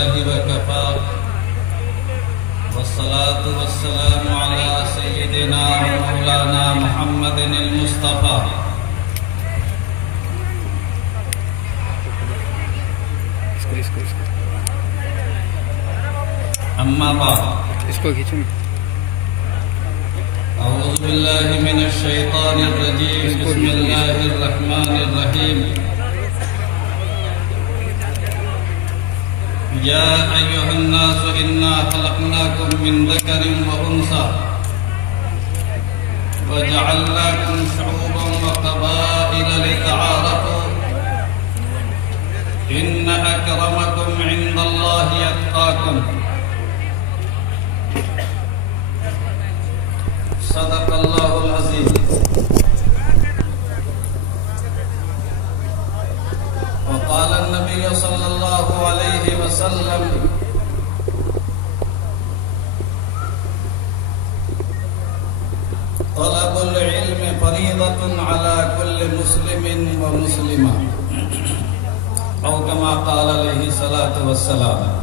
لله وكفى والصلاة والسلام على سيدنا ومولانا محمد المصطفى أما بعد أعوذ بالله من الشيطان الرجيم بسم الله الرحمن الرحيم يا أيها الناس إنا خلقناكم من ذكر وأنثى وجعلناكم شعوبا وقبائل لتعارفوا إن أكرمكم عند الله أتقاكم صدق الله العظيم وقال النبي صلى الله عليه وسلم طلب العلم فريضة على كل مسلم ومسلمة أو كما قال عليه الصلاة والسلام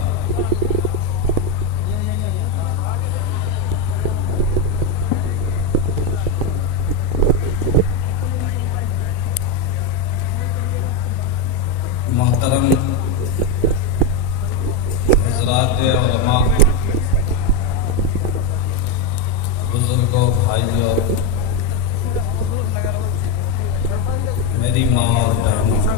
محترم حضرات علماء بزرگوں بھائیوں میری ماں اور بہنوں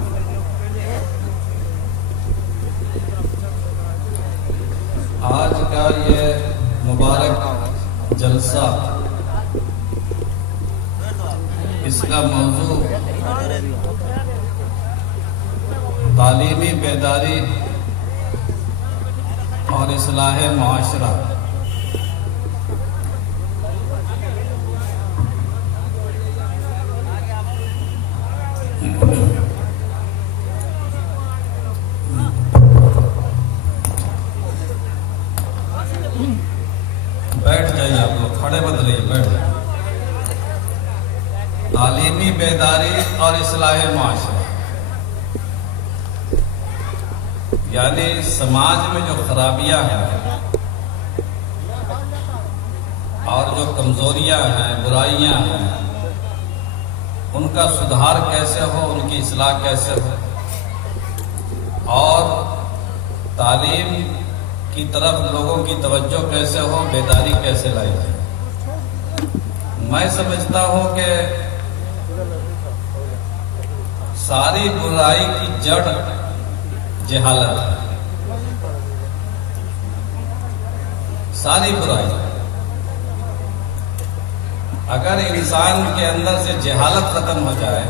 آج کا یہ مبارک جلسہ اس کا موضوع تعلیمی بیداری اور اصلاح معاشرہ بیٹھ جائیے آپ لوگ کھڑے مت رہیے بیٹھ جائیے تعلیمی بیداری اور اصلاح معاشرہ یعنی سماج میں جو خرابیاں ہیں اور جو کمزوریاں ہیں برائیاں ہیں ان کا سدھار کیسے ہو ان کی اصلاح کیسے ہو اور تعلیم کی طرف لوگوں کی توجہ کیسے ہو بیداری کیسے لائی جائے میں سمجھتا ہوں کہ ساری برائی کی جڑ جہالت ہے ساری برائی اگر انسان کے اندر سے جہالت ختم ہو جائے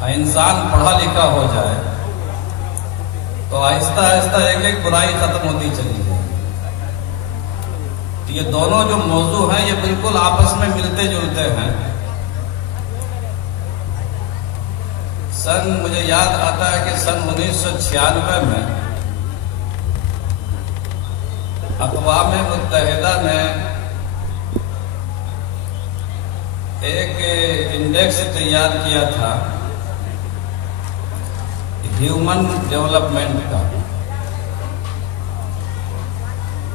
اور انسان پڑھا لکھا ہو جائے تو آہستہ آہستہ ایک ایک برائی ختم ہوتی چلی جائے یہ دونوں جو موضوع ہیں یہ بالکل آپس میں ملتے جلتے ہیں مجھے یاد آتا ہے کہ سن 1996 میں اقوام متحدہ نے ایک انڈیکس تیار کیا تھا ہیومن ڈیولپمنٹ کا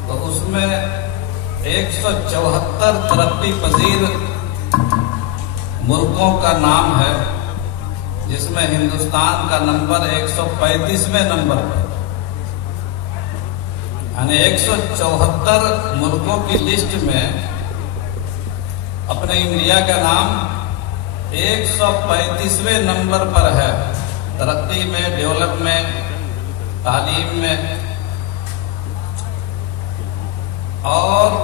تو اس میں 174 ترقی پذیر ملکوں کا نام ہے جس میں ہندوستان کا نمبر 135ویں نمبر پر یعنی 174 ملکوں کی لسٹ میں اپنے انڈیا کا نام 135ویں نمبر پر ہے ترقی میں ڈیولپمنٹ تعلیم میں اور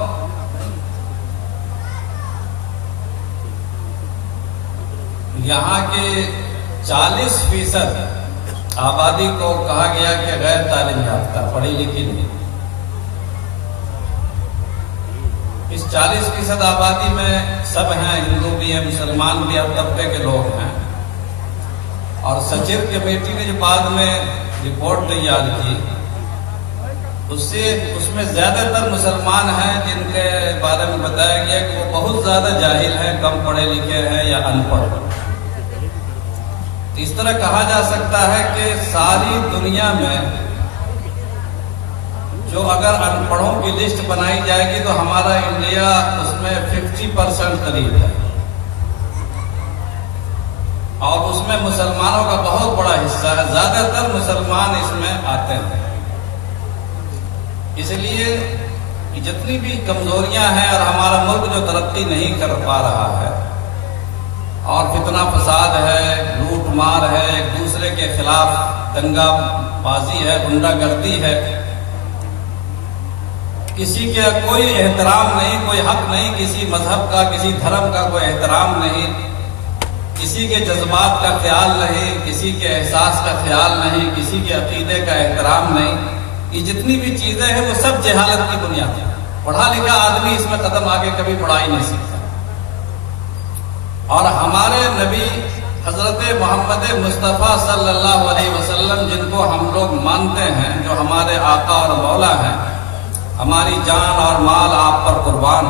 یہاں کے 40% آبادی کو کہا گیا کہ غیر تعلیم یافتہ پڑھی لکھی نہیں اس 40% آبادی میں سب ہیں ہندو بھی ہیں مسلمان بھی ہر طبقے کے لوگ ہیں اور سچر کمیٹی نے جو بعد میں رپورٹ تیار کی اس میں زیادہ تر مسلمان ہیں جن کے بارے میں بتایا گیا کہ وہ بہت زیادہ جاہل ہیں کم پڑھے لکھے ہیں یا ان پڑھ اس طرح کہا جا سکتا ہے کہ ساری دنیا میں جو اگر ان پڑھوں کی لسٹ بنائی جائے گی تو ہمارا انڈیا اس میں 50% قریب ہے، اور اس میں مسلمانوں کا بہت بڑا حصہ ہے، زیادہ تر مسلمان اس میں آتے ہیں۔ اس لیے جتنی بھی کمزوریاں ہیں اور ہمارا ملک جو ترقی نہیں کر پا رہا ہے، اور فتنہ فساد ہے، لوٹ مار ہے، ایک دوسرے کے خلاف دنگا بازی ہے، غنڈہ گردی ہے، کسی کا کوئی احترام نہیں، کوئی حق نہیں، کسی مذہب کا، کسی دھرم کا کوئی احترام نہیں، کسی کے جذبات کا خیال نہیں، کسی کے احساس کا خیال نہیں، کسی کے عقیدے کا احترام نہیں، یہ جتنی بھی چیزیں ہیں وہ سب جہالت کی بنیاد ہے۔ پڑھا لکھا آدمی اس میں قدم آگے کبھی بڑھا ہی نہیں سکتا۔ اور ہمارے نبی حضرت محمد مصطفیٰ صلی اللہ علیہ وسلم، جن کو ہم لوگ مانتے ہیں، جو ہمارے آقا اور مولا ہیں، ہماری جان اور مال آپ پر قربان،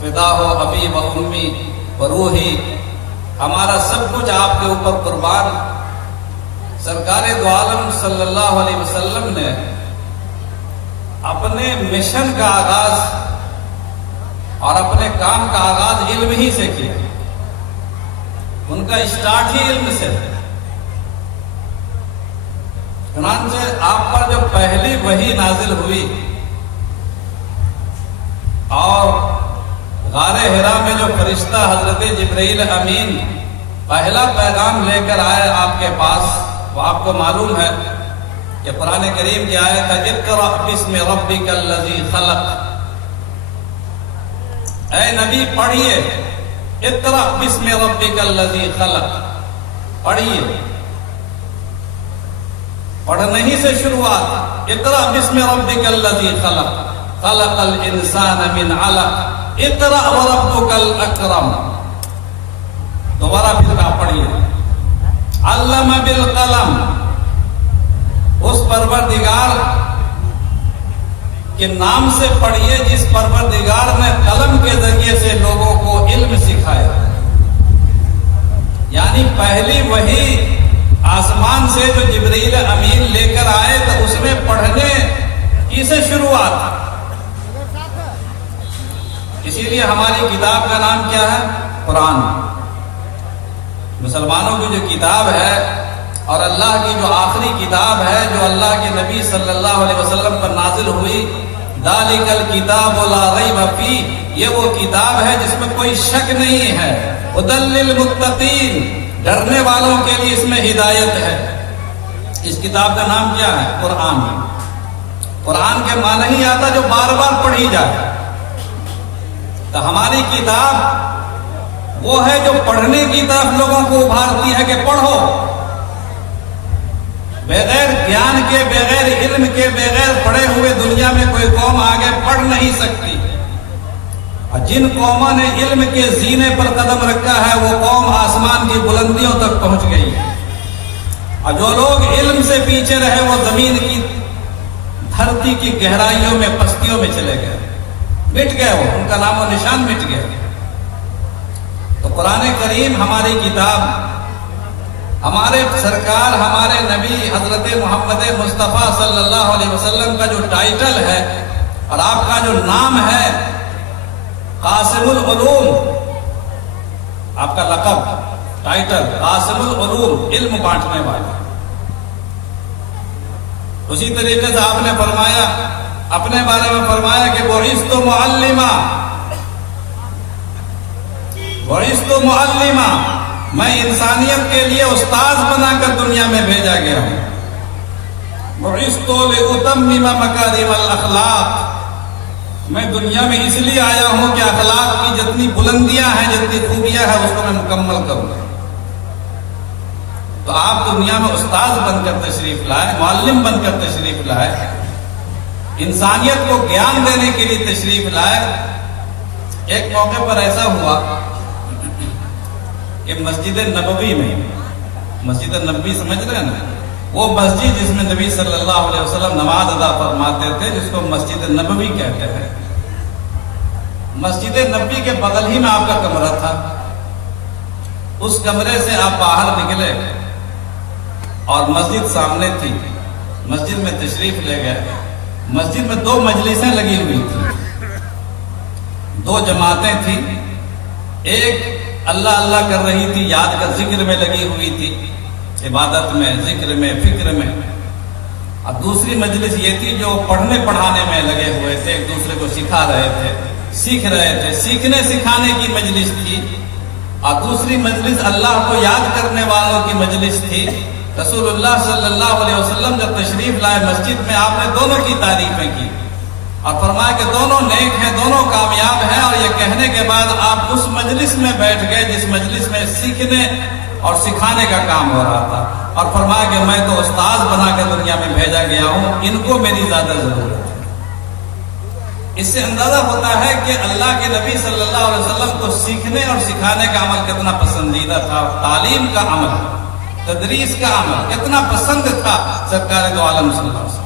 فدا ہو ابی و امی و روحی، ہمارا سب کچھ آپ کے اوپر قربان۔ سرکار دو عالم صلی اللہ علیہ وسلم نے اپنے مشن کا آغاز اور اپنے کام کا آغاز علم ہی سے کیا، ان کا اسٹارٹ ہی علم سے ہے۔ چنانچہ آپ پر جو پہلی وحی نازل ہوئی اور غار حرا میں جو فرشتہ حضرت جبرائیل امین پہلا پیغام لے کر آئے آپ کے پاس، وہ آپ کو معلوم ہے کہ قرآن کریم کی آیت ہے اقرأ بسم ربک الذی خلق۔ اے نبی پڑھیے، اقرأ بسم ربک الذی خلق، پڑھیے، پڑھنے ہی سے شروعات، اقرأ بسم ربک الذی خلق، خلق الانسان من علق، اقرأ وربک الاکرم۔ دوبارہ پھر آپ پڑھیے، علم بالقلم، اس پروردگار کے نام سے پڑھیے جس پروردگار نے قلم کے ذریعے سے لوگوں کو علم سکھایا۔ یعنی پہلی وحی آسمان سے جو جبرائیل امین لے کر آئے تو اس میں پڑھنے کی سے شروعات۔ اسی لیے ہماری کتاب کا نام کیا ہے؟ قرآن۔ مسلمانوں کی جو کتاب ہے اور اللہ کی جو آخری کتاب ہے، جو اللہ کے نبی صلی اللہ علیہ وسلم پر نازل ہوئی، ذالک الکتاب لا ریب فیہ، یہ وہ کتاب ہے جس میں کوئی شک نہیں ہے، ھدی للمتقین، ڈرنے والوں کے لیے اس میں ہدایت ہے۔ اس کتاب کا نام کیا ہے؟ قرآن۔ قرآن کے معنی ہی آتا جو بار بار پڑھی جائے۔ تو ہماری کتاب وہ ہے جو پڑھنے کی طرف لوگوں کو ابھارتی ہے کہ پڑھو۔ بغیر گیان کے، بغیر علم کے، بغیر پڑھے ہوئے دنیا میں کوئی قوم آگے بڑھ نہیں سکتی۔ اور جن قوموں نے علم کے زینے پر قدم رکھا ہے وہ قوم آسمان کی بلندیوں تک پہنچ گئی ہے، اور جو لوگ علم سے پیچھے رہے وہ زمین کی دھرتی کی گہرائیوں میں، پستیوں میں چلے گئے، مٹ گئے، وہ ان کا نام و نشان مٹ گیا۔ تو قرآن کریم ہماری کتاب، ہمارے سرکار، ہمارے نبی حضرت محمد مصطفیٰ صلی اللہ علیہ وسلم کا جو ٹائٹل ہے اور آپ کا جو نام ہے قاسم العلوم، آپ کا لقب، ٹائٹل قاسم العلوم، علم بانٹنے والے۔ اسی طریقے سے آپ نے فرمایا، اپنے بارے میں فرمایا کہ بعثت معلما، بعثت معلما، میں انسانیت کے لیے استاذ بنا کر دنیا میں بھیجا گیا ہوں۔ بعثت لأتمم مکارم الاخلاق، میں دنیا میں اس لیے آیا ہوں کہ اخلاق کی جتنی بلندیاں ہیں، جتنی خوبیاں ہیں، اس کو میں مکمل کروں۔ تو آپ دنیا میں استاذ بن کر تشریف لائے، معلم بن کر تشریف لائے، انسانیت کو گیان دینے کے لیے تشریف لائے۔ ایک موقع پر ایسا ہوا کہ مسجد نبوی میں، مسجد نبوی سمجھ رہے ہیں نا، وہ مسجد جس میں نبی صلی اللہ علیہ وسلم نماز ادا فرماتے تھے، جس کو مسجد نبوی کہتے ہیں۔ مسجد نبوی کے بغل ہی میں آپ کا کمرہ تھا۔ اس کمرے سے آپ باہر نکلے اور مسجد سامنے تھی، مسجد میں تشریف لے گئے مسجد میں 2 مجلسیں لگی ہوئی تھی، 2 جماعتیں تھیں، ایک اللہ اللہ کر رہی تھی، یاد کا ذکر میں لگی ہوئی تھی، عبادت میں، ذکر میں، فکر میں، اور دوسری مجلس یہ تھی جو پڑھنے پڑھانے میں لگے ہوئے تھے، ایک دوسرے کو سکھا رہے تھے، سیکھ رہے تھے، سیکھنے سکھانے کی مجلس تھی، اور دوسری مجلس اللہ کو یاد کرنے والوں کی مجلس تھی۔ رسول اللہ صلی اللہ علیہ وسلم جب تشریف لائے مسجد میں، آپ نے دونوں کی تعریفیں کی اور فرمایا کہ دونوں نیک ہیں، دونوں کامیاب ہیں، اور یہ کہنے کے بعد آپ اس مجلس میں بیٹھ گئے جس مجلس میں سیکھنے اور سکھانے کا کام ہو رہا تھا، اور فرمایا کہ میں تو استاذ بنا کے دنیا میں بھیجا گیا ہوں، ان کو میری زیادہ ضرورت ہے۔ اس سے اندازہ ہوتا ہے کہ اللہ کے نبی صلی اللہ علیہ وسلم کو سیکھنے اور سکھانے کا عمل کتنا پسندیدہ تھا، تعلیم کا عمل، تدریس کا عمل کتنا پسند تھا سرکار دو عالم صلی اللہ علیہ وسلم۔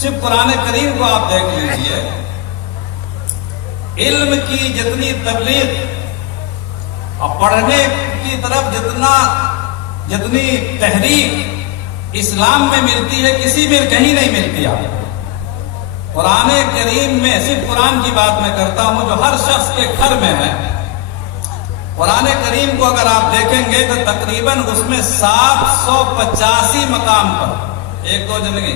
صرف قرآن کریم کو آپ دیکھ لیجئے، علم کی جتنی تبلیغ اور پڑھنے کی طرف جتنی تحریک اسلام میں ملتی ہے، کسی میں کہیں نہیں ملتی۔ آپ قرآن کریم میں، صرف قرآن کی بات میں کرتا ہوں جو ہر شخص کے گھر میں ہے، قرآن کریم کو اگر آپ دیکھیں گے تو تقریباً اس میں 785 مقام پر، 1 2 جن گے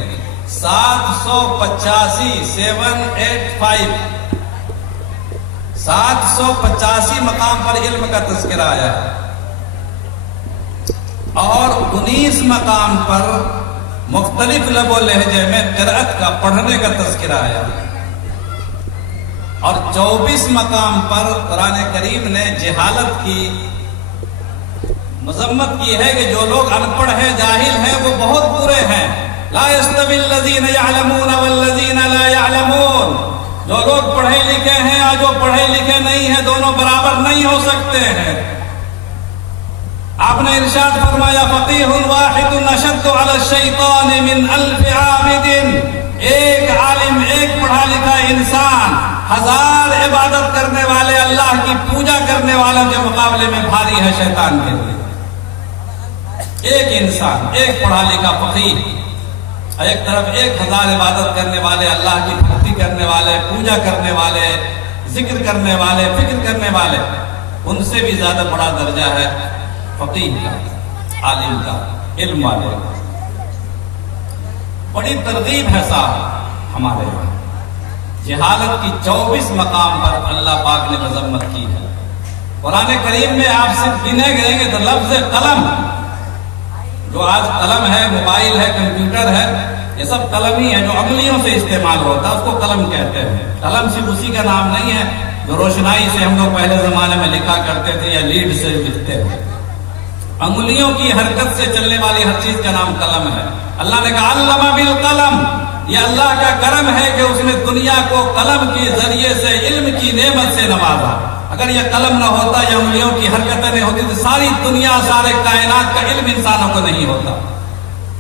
785 785 785 مقام پر علم کا تذکرہ آیا ہے، اور 19 مقام پر مختلف لب و لہجے میں قرأت کا، پڑھنے کا تذکرہ آیا ہے، اور 24 مقام پر قرآن کریم نے جہالت کی مذمت کی ہے کہ جو لوگ ان پڑھ ہیں، جاہل ہیں، وہ بہت برے ہیں۔ لا يستوي الذين يعلمون والذين لا يعلمون، جو لوگ پڑھے لکھے ہیں اور جو پڑھے لکھے نہیں ہیں، دونوں برابر نہیں ہو سکتے ہیں۔ آپ نے ارشاد فرمایا فقیہ واحد اشد علی الشیطان من 1000 عابد، ایک عالم، ایک پڑھا لکھا انسان 1000 عبادت کرنے والے، اللہ کی پوجا کرنے والوں کے مقابلے میں بھاری ہے شیطان کے لیے۔ ایک انسان، ایک پڑھا لکھا فقیہ، ایک طرف 1000 عبادت کرنے والے، اللہ کی بھکتی کرنے والے، پوجا کرنے والے، ذکر کرنے والے، فکر کرنے والے، ان سے بھی زیادہ بڑا درجہ ہے فقیہ کا، عالم کا، علم والے کا۔ بڑی ترغیب ہے صاحب ہمارے یہاں، جہالت کی 24 مقام پر اللہ پاک نے مذمت کی ہے۔ قرآن کریم میں آپ صرف گنے گئیں گے تو لفظ قلم، جو آج قلم ہے، موبائل ہے، کمپیوٹر ہے، یہ سب قلم ہی ہے جو انگلیوں سے استعمال ہوتا ہے، اس کو قلم کہتے ہیں۔ قلم صرف اسی کا نام نہیں ہے جو روشنائی سے ہم لوگ پہلے زمانے میں لکھا کرتے تھے یا لیڈ سے لکھتے تھے۔ انگلیوں کی حرکت سے چلنے والی ہر چیز کا نام قلم ہے۔ اللہ نے کہا علم بالقلم، یہ اللہ کا کرم ہے کہ اس نے دنیا کو قلم کے ذریعے سے علم کی نعمت سے نوازا۔ اگر یہ قلم نہ ہوتا، یہ انگلیوں کی حرکتیں نہیں ہوتی، تو ساری دنیا، سارے کائنات کا علم انسانوں کو نہیں ہوتا۔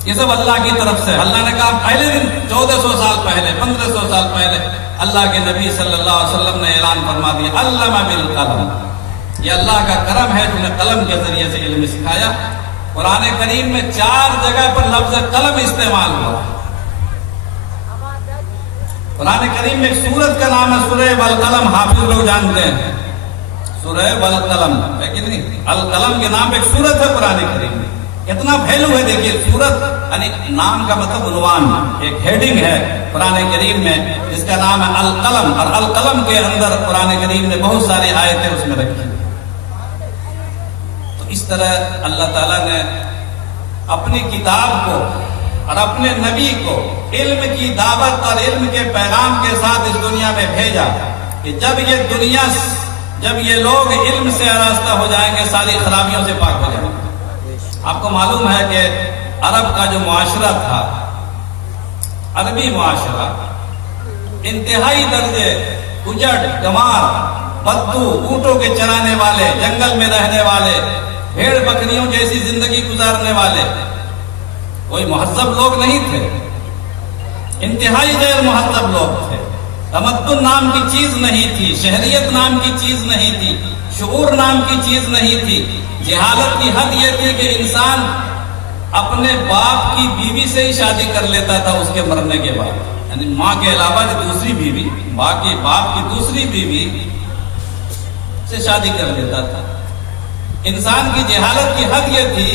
یہ سب اللہ کی طرف سے۔ اللہ نے کہا پہلے دن 1400 سال پہلے، 1500 سال پہلے اللہ کے نبی صلی اللہ علیہ وسلم نے اعلان فرما دیا علم بالقلم، یہ اللہ کا کرم ہے جو نے قلم کے ذریعے سے علم سکھایا۔ قرآن کریم میں 4 جگہ پر لفظ قلم استعمال ہوا۔ قرآن کریم میں ایک سورت کا نام ہے سورہ والقلم، حافظ لوگ جانتے ہیں سورہ والقلم ہے کہ نہیں؟ القلم کے نام پہ ایک سورت ہے قرآن کریم میں، کتنا ویلو ہے دیکھیے۔ سورت یعنی نام کا مطلب عنوان، ایک ہیڈنگ ہے قرآن کریم میں جس کا نام ہے القلم، اور القلم کے اندر قرآن کریم نے بہت ساری آیتیں اس میں رکھی۔ تو اس طرح اللہ تعالیٰ نے اپنی کتاب کو اور اپنے نبی کو علم کی دعوت اور علم کے پیغام کے ساتھ اس دنیا میں بھیجا کہ جب یہ لوگ علم سے آراستہ ہو جائیں گے، ساری خرابیوں سے پاک ہو جائیں گے۔ آپ کو معلوم ہے کہ عرب کا جو معاشرہ تھا، عربی معاشرہ، انتہائی درجے اجڑ، گمار، بدو، اونٹوں کے چرانے والے، جنگل میں رہنے والے، بھیڑ بکریوں جیسی زندگی گزارنے والے، کوئی مہذب لوگ نہیں تھے، انتہائی غیر مہذب لوگ تھے۔ تمدن نام کی چیز نہیں تھی، شہریت نام کی چیز نہیں تھی، شعور نام کی چیز نہیں تھی۔ جہالت کی حد یہ تھی کہ انسان اپنے باپ کی بیوی سے ہی شادی کر لیتا تھا اس کے مرنے کے بعد، یعنی ماں کے علاوہ جو دوسری بیوی، باپ کی دوسری بیوی سے شادی کر لیتا تھا۔ انسان کی جہالت کی حد یہ تھی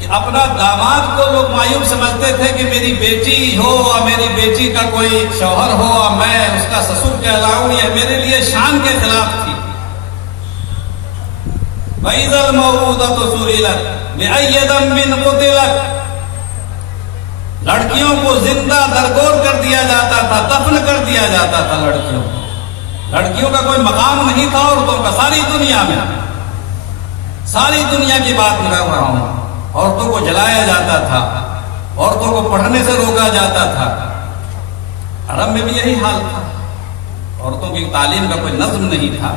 کہ اپنا داماد کو لوگ معیوب سمجھتے تھے کہ میری بیٹی ہو اور میری بیٹی کا کوئی شوہر ہو اور میں اس کا سسر کہلاؤں، یہ میرے لیے شان کے خلاف تھی۔ وَإِذَا الْمَوْءُودَةُ سُئِلَتْ بِأَيِّ ذَنبٍ قُتِلَتْ، لڑکیوں کو زندہ درگور کر دیا جاتا تھا، دفن کر دیا جاتا تھا لڑکیوں کو۔ لڑکیوں کا کوئی مقام نہیں تھا عورتوں کا، ساری دنیا میں، ساری دنیا کی بات کر رہا ہوں۔ عورتوں کو جلایا جاتا تھا، عورتوں کو پڑھنے سے روکا جاتا تھا۔ عرب میں بھی یہی حال تھا، عورتوں کی تعلیم کا کوئی نظم نہیں تھا،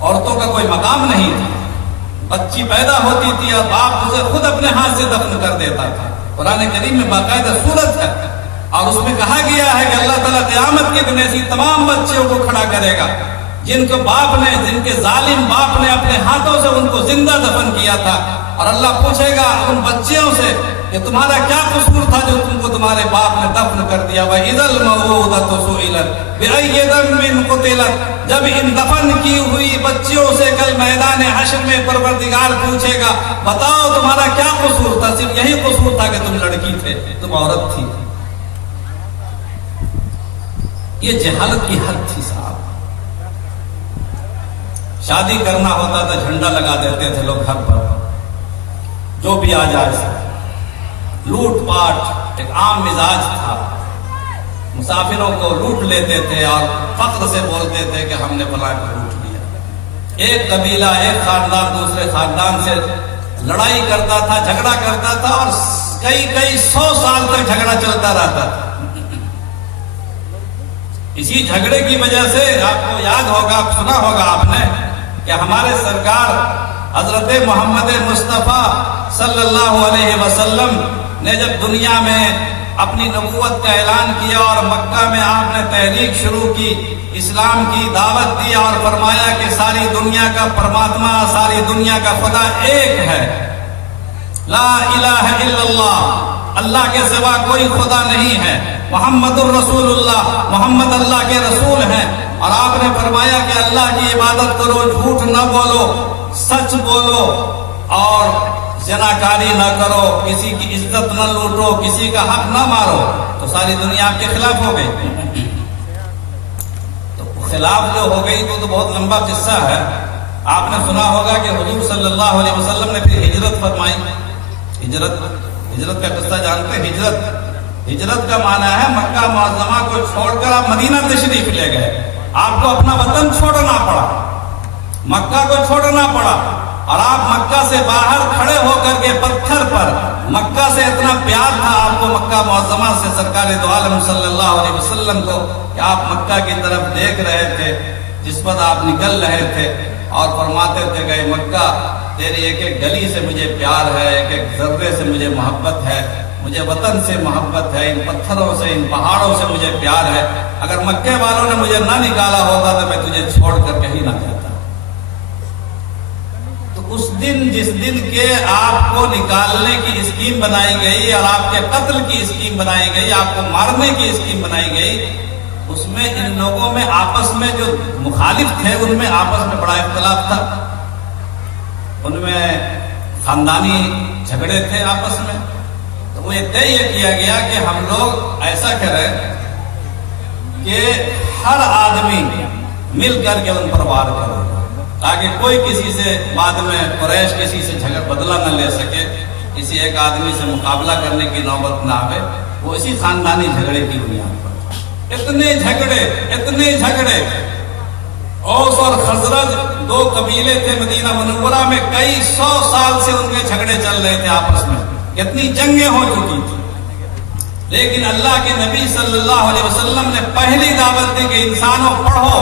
عورتوں کا کوئی مقام نہیں تھا۔ بچی پیدا ہوتی تھی اور باپ اسے خود اپنے ہاتھ سے دفن کر دیتا تھا۔ قرآن کریم میں باقاعدہ صورت ہے اور اس میں کہا گیا ہے کہ اللہ تعالیٰ قیامت کے دن ایسی تمام بچیوں کو کھڑا کرے گا جن کے ظالم باپ نے اپنے ہاتھوں سے ان کو زندہ دفن کیا تھا، اور اللہ پوچھے گا ان بچیوں سے کہ تمہارا کیا قصور تھا جو تم کو تمہارے باپ نے دفن کر دیا۔ وَإِذَا الْمَوْءُودَةُ سُئِلَتْ بِأَيِّ ذَنبٍ قُتِلَتْ، جب ان دفن کی ہوئی بچیوں سے کل میدان حشر میں پروردگار پوچھے گا بتاؤ تمہارا کیا قصور تھا؟ صرف یہی قصور تھا کہ تم لڑکی تھے، تم عورت تھی۔ یہ جہالت کی حد تھی صاحب۔ شادی کرنا ہوتا تھا جھنڈا لگا دیتے تھے لوگ گھر پر، جو بھی آ جائے، لوٹ پاٹ ایک عام مزاج تھا۔ مسافروں کو لوٹ لیتے تھے اور فخر سے بولتے تھے کہ ہم نے فلاں کو لوٹ لیا۔ ایک قبیلہ، ایک خاندان دوسرے خاندان سے لڑائی کرتا تھا، جھگڑا کرتا تھا، اور کئی 100 سال تک جھگڑا چلتا رہتا تھا۔ اسی جھگڑے کی وجہ سے آپ کو یاد ہوگا، سنا ہوگا آپ نے، کہ ہمارے سرکار حضرت محمد مصطفیٰ صلی اللہ علیہ وسلم نے جب دنیا میں اپنی نبوت کا اعلان کیا اور مکہ میں آپ نے تحریک شروع کی، اسلام کی دعوت دی اور فرمایا کہ ساری دنیا کا پرماتما، ساری دنیا کا خدا ایک ہے، لا الہ الا اللہ، اللہ کے سوا کوئی خدا نہیں ہے، محمد الرسول اللہ، محمد اللہ کے رسول ہیں۔ اور آپ نے فرمایا کہ اللہ کی عبادت کرو، جھوٹ نہ بولو، سچ بولو، اور زناکاری نہ کرو، کسی کی عزت نہ لوٹو، کسی کا حق نہ مارو۔ تو ساری دنیا آپ کے خلاف ہو گئی۔ تو خلاف جو ہو گئی تو بہت لمبا قصہ ہے۔ آپ نے سنا ہوگا کہ حضور صلی اللہ علیہ وسلم نے پھر ہجرت فرمائی۔ ہجرت کا قصہ جانتے ہیں؟ ہجرت کا معنی ہے مکہ معظمہ کو چھوڑ کر آپ مدینہ تشریف لے گئے۔ آپ کو اپنا وطن چھوڑنا پڑا، مکہ کو چھوڑنا پڑا، اور آپ مکہ سے باہر کھڑے ہو کر کے پتھر پر، مکہ سے اتنا پیار تھا آپ کو مکہ معظمہ سے، سرکار دو عالم صلی اللہ علیہ وسلم کو، کہ آپ مکہ کی طرف دیکھ رہے تھے جس پر آپ نکل رہے تھے، اور فرماتے تھے کہ مکہ تیری ایک ایک گلی سے مجھے پیار ہے، ایک ایک ذرے سے مجھے محبت ہے، مجھے وطن سے محبت ہے، ان پتھروں سے، ان پہاڑوں سے مجھے پیار ہے۔ اگر مکے والوں نے مجھے نہ نکالا ہوتا تو میں تجھے چھوڑ کر کہیں نہ جاتا۔ تو اس دن، جس دن کے آپ کو نکالنے کی اسکیم بنائی گئی اور آپ کے قتل کی اسکیم بنائی گئی، آپ کو مارنے کی اسکیم بنائی گئی، اس میں ان لوگوں میں آپس میں جو مخالف تھے ان میں آپس میں بڑا اختلاف تھا، ان میں خاندانی جھگڑے تھے آپس میں۔ تو وہ طے یہ کیا گیا کہ ہم لوگ ایسا کریں کہ ہر آدمی مل کر کے ان پر وار کرے، تاکہ کوئی کسی سے بعد میں قریش کسی سے جھگڑ بدلہ نہ لے سکے، کسی ایک آدمی سے مقابلہ کرنے کی نوبت نہ آئے۔ وہ اسی خاندانی جھگڑے کی بنیاد پر اتنے جھگڑے، اوس اور خزرج دو قبیلے تھے مدینہ منورہ میں، کئی 100 سال سے ان کے جھگڑے چل رہے تھے آپس میں، کتنی جنگیں ہو چکی تھی۔ لیکن اللہ کے نبی صلی اللہ علیہ وسلم نے پہلی دعوت دی کہ انسانوں پڑھو،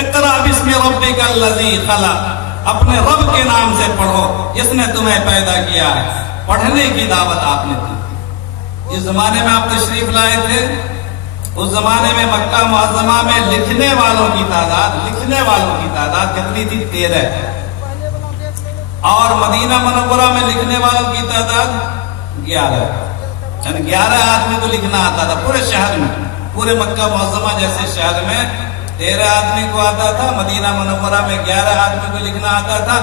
اقرأ بسم ربک الذی خلق، اپنے رب کے نام سے پڑھو جس نے تمہیں پیدا کیا ہے۔ پڑھنے کی دعوت آپ نے دی۔ جس زمانے میں آپ تشریف لائے تھے اس زمانے میں مکہ معظمہ میں لکھنے والوں کی تعداد کتنی تھی؟ 13، اور مدینہ منورہ میں لکھنے والوں کی تعداد 11 یعنی 11 آدمی کو لکھنا آتا تھا پورے شہر میں. پورے مکہ معظمہ جیسے شہر میں 13 آدمی کو آتا تھا، مدینہ منورہ میں 11 آدمی کو لکھنا آتا تھا.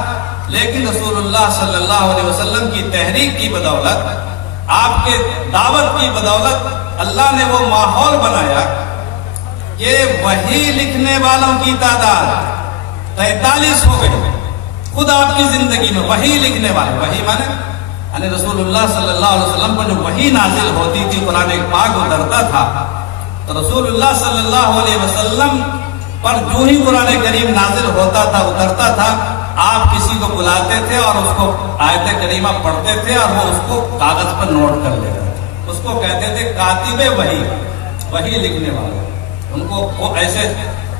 لیکن رسول اللہ صلی اللہ علیہ وسلم کی تحریک کی بدولت، آپ کے دعوت کی بدولت اللہ نے وہ ماحول بنایا کہ وحی لکھنے والوں کی تعداد 43 ہو گئی. خود آپ کی زندگی میں وحی لکھنے والے، وحی مانے یعنی رسول اللہ صلی اللہ علیہ وسلم پر جو وحی نازل ہوتی تھی، قرآن پاک اترتا تھا، تو رسول اللہ صلی اللہ علیہ وسلم پر جو ہی قرآن کریم نازل ہوتا تھا، اترتا تھا، آپ کسی کو بلاتے تھے اور اس کو آیت کریمہ پڑھتے تھے اور وہ اس کو کاغذ پر نوٹ کر لیتے تھے. اس کو کہتے تھے کاتب وحی، وحی لکھنے والے. ان کو وہ ایسے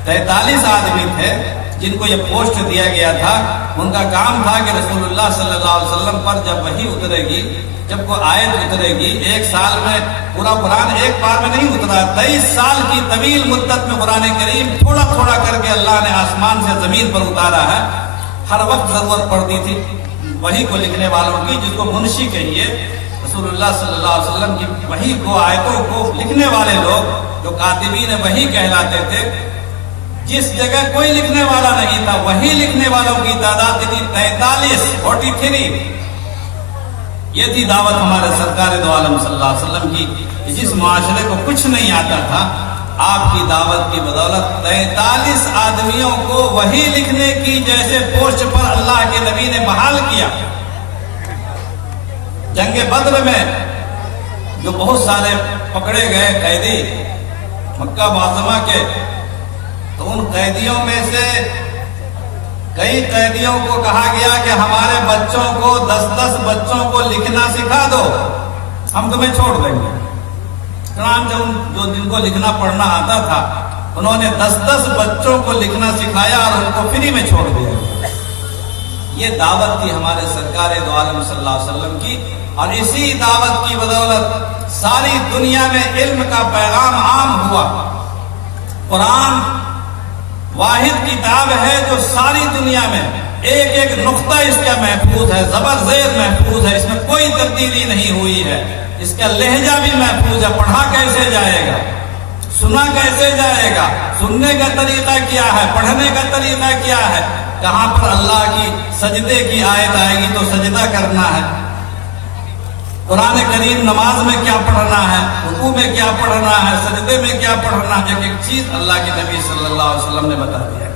43 آدمی تھے جن کو یہ پوسٹ دیا گیا تھا. ان کا کام تھا کہ رسول اللہ صلی اللہ علیہ وسلم پر جب وحی اترے گی، جب کوئی آیت اترے گی، 1 سال میں پورا قرآن ایک بار میں نہیں اترا، 23 سال کی طویل مدت میں قرآن کریم تھوڑا تھوڑا کر کے اللہ نے آسمان سے زمین پر اتارا ہے. ہر وقت ضرورت پڑتی تھی وحی کو لکھنے والوں کی، جس کو منشی کہیے. رسول اللہ صلی اللہ علیہ وسلم کی وحی کو، آیتوں کو لکھنے والے لوگ جو کاتبین وحی کہلاتے تھے، جس جگہ کوئی لکھنے والا نہیں تھا، وحی لکھنے والوں کی تعداد تھی 43. یہ تھی دعوت ہمارے سرکار دو عالم صلی اللہ علیہ وسلم کی. جس معاشرے کو کچھ نہیں آتا تھا، آپ کی دعوت کی بدولت 43 آدمیوں کو وحی لکھنے کی جیسے پوسٹ پر اللہ کے نبی نے بحال کیا. جنگ بدر میں جو بہت سارے پکڑے گئے قیدی مکہ معظمہ کے، تو ان قیدیوں میں سے کئی قیدیوں کو کہا گیا کہ ہمارے بچوں کو 10 بچوں کو لکھنا سکھا دو، ہم تمہیں چھوڑ دیں گے. چنانچہ جو جن کو لکھنا پڑھنا آتا تھا، انہوں نے 10 بچوں کو لکھنا سکھایا اور ان کو فری میں چھوڑ دیا. یہ دعوت تھی ہمارے سرکار دو عالم صلی اللہ علیہ وسلم کی، اور اسی دعوت کی بدولت ساری دنیا میں علم کا پیغام عام ہوا. قرآن واحد کتاب ہے جو ساری دنیا میں ایک ایک نقطہ اس کا محفوظ ہے، زبر زیر محفوظ ہے، اس میں کوئی تبدیلی نہیں ہوئی ہے. اس کا لہجہ بھی محفوظ ہے. پڑھا کیسے جائے گا، سنا کیسے جائے گا، سننے کا طریقہ کیا ہے، پڑھنے کا طریقہ کیا ہے، کہاں پر اللہ کی سجدے کی آیت آئے گی تو سجدہ کرنا ہے، قرآن کریم نماز میں کیا پڑھنا ہے، رکوع میں کیا پڑھنا ہے، سجدے میں کیا پڑھنا ہے، ایک ایک چیز اللہ کے نبی صلی اللہ علیہ وسلم نے بتا دیا.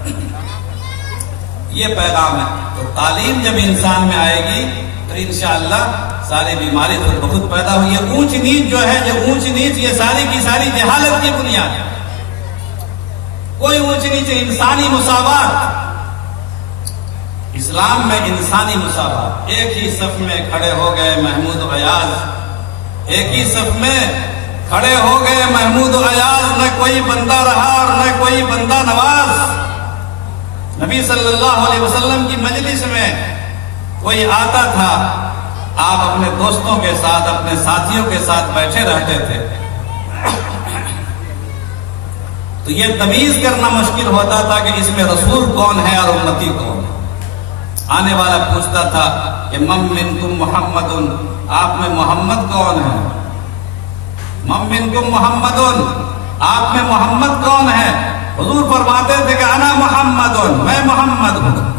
یہ پیغام ہے. تو تعلیم جب انسان میں آئے گی تو انشاءاللہ ساری بیماری تو بہت پیدا ہوئی ہے. اونچ نیچ جو ہے، یہ اونچ نیچ یہ ساری کی ساری جہالت کی بنیاد ہے. کوئی اونچ نیچ، انسانی مساوات. اسلام میں انسانی مساوات. ایک ہی صف میں کھڑے ہو گئے محمود ایاز، ایک ہی صف میں کھڑے ہو گئے محمود ایاز، نہ کوئی بندہ رہا اور نہ کوئی بندہ نواز. نبی صلی اللہ علیہ وسلم کی مجلس میں کوئی آتا تھا، آپ اپنے دوستوں کے ساتھ، اپنے ساتھیوں کے ساتھ بیٹھے رہتے تھے، تو یہ تمیز کرنا مشکل ہوتا تھا کہ اس میں رسول کون ہے اور امتی کون ہے. آنے والا پوچھتا تھا کہ من منکم محمد، آپ میں محمد کون ہے؟ من منکم محمد، آپ میں محمد کون ہے؟ حضور فرماتے تھے کہ انا محمد، میں محمد ہوں.